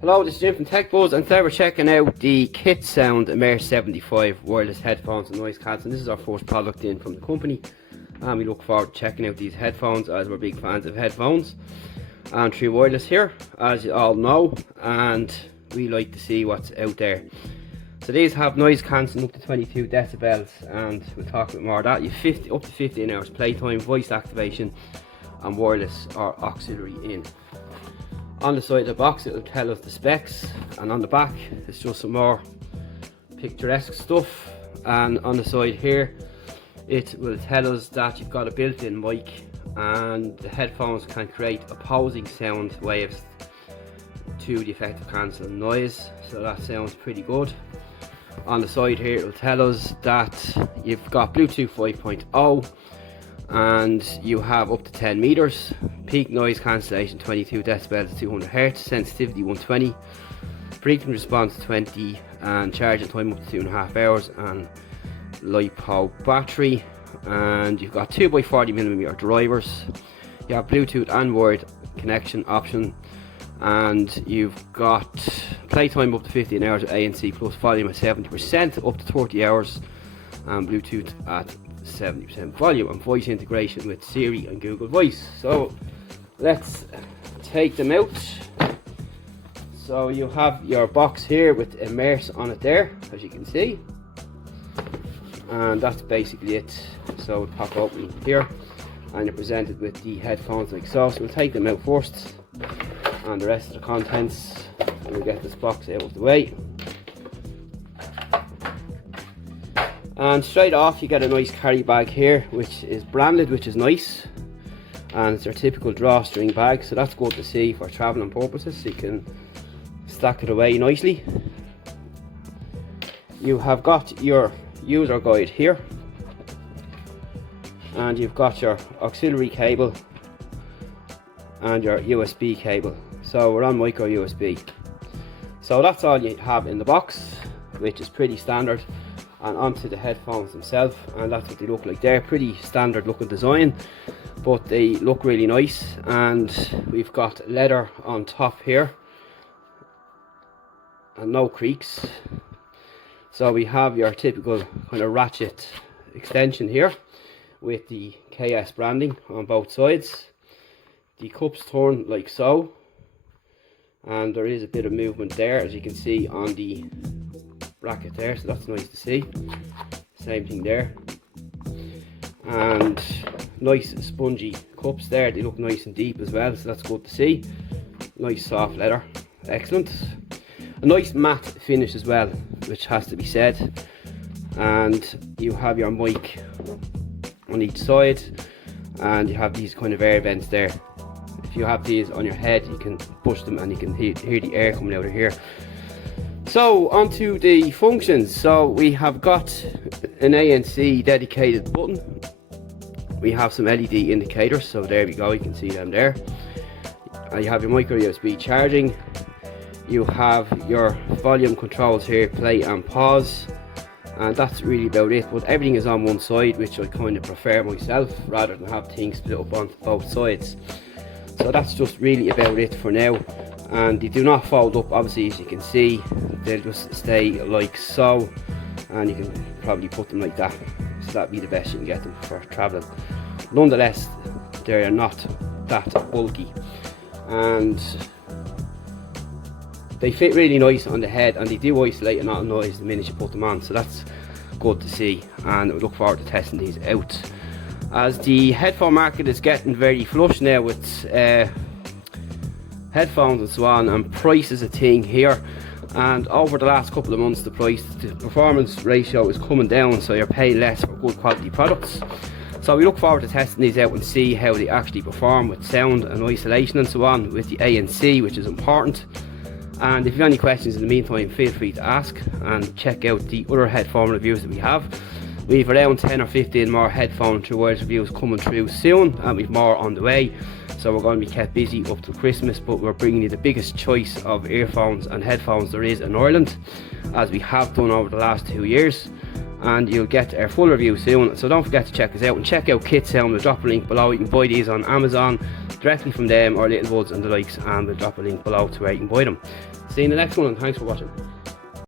Hello, this is Jim from TechBuzz, and today we're checking out the Kitsound Immerse 75 wireless headphones and noise cancelling. This is our first product in from the company, and we look forward to checking out these headphones as we're big fans of headphones and true wireless here, as you all know, and we like to see what's out there. So these have noise cancelling up to 22 decibels, and we'll talk about more of that. You have up to 15 hours playtime, voice activation, and wireless or auxiliary in. On the side of the box it will tell us the specs, and on the back it's just some more picturesque stuff, and on the side here it will tell us that you've got a built-in mic and the headphones can create opposing sound waves to the effect of cancelling noise, so that sounds pretty good. On the side here it will tell us that you've got Bluetooth 5.0 and you have up to 10 meters, peak noise cancellation 22 decibels to 200 Hz, sensitivity 120, frequency response 20, and charging time up to 2.5 hours, and LiPo battery, and you've got 2x40mm drivers, you have Bluetooth and wired connection option, and you've got playtime up to 15 hours with ANC plus volume at 70%, up to 30 hours, and Bluetooth at 70% volume, and voice integration with Siri and Google Voice. So let's take them out. So you have your box here with Immerse on it there, as you can see, and that's basically it. So we'll pop open here and you're presented with the headphones like so. So we'll take them out first and the rest of the contents, and we'll get this box out of the way. And straight off you get a nice carry bag here, which is branded, which is nice, and it's our typical drawstring bag, so that's good to see for travelling purposes, so you can stack it away nicely. You have got your user guide here, and you've got your auxiliary cable and your USB cable, so we're on micro USB. So that's all you have in the box, which is pretty standard, and onto the headphones themselves, and that's what they look like. They're pretty standard looking design, but they look really nice, and we've got leather on top here and no creaks. So we have your typical kind of ratchet extension here with the KS branding on both sides. The cups turn like so, and there is a bit of movement there, as you can see on the bracket there, so that's nice to see. Same thing there, and nice spongy cups there, they look nice and deep as well, so that's good to see. Nice soft leather, excellent. A nice matte finish as well, which has to be said, and you have your mic on each side, and you have these kind of air vents there. If you have these on your head you can push them and you can hear the air coming out of here. So onto the functions. So we have got an Anc dedicated button, we have some LED indicators, so there we go, you can see them there. You have your micro USB charging, you have your volume controls here, play and pause, and that's really about it. But everything is on one side, which I kind of prefer myself, rather than have things split up on both sides. So that's just really about it for now, and they do not fold up, obviously, as you can see. They'll just stay like so, and you can probably put them like that, so that'd be the best you can get them for traveling. Nonetheless, they are not that bulky, and they fit really nice on the head, and they do isolate a lot of noise the minute you put them on, so that's good to see, and we look forward to testing these out. As the headphone market is getting very flush now with headphones and so on, and price is a thing here, and over the last couple of months the performance ratio is coming down, so you're paying less for good quality products. So we look forward to testing these out and see how they actually perform with sound and isolation and so on with the ANC, which is important. And if you have any questions in the meantime, feel free to ask, and check out the other headphone reviews that we have. We've around 10 or 15 more headphone True Wireless reviews coming through soon, and we've more on the way. So we're going to be kept busy up to Christmas, but we're bringing you the biggest choice of earphones and headphones there is in Ireland, as we have done over the last 2 years. And you'll get our full review soon, so don't forget to check us out, and check out Kitsound. We'll drop a link below. You can buy these on Amazon directly from them, or Little Buds and the likes, and we'll drop a link below to where you can buy them. See you in the next one, and thanks for watching.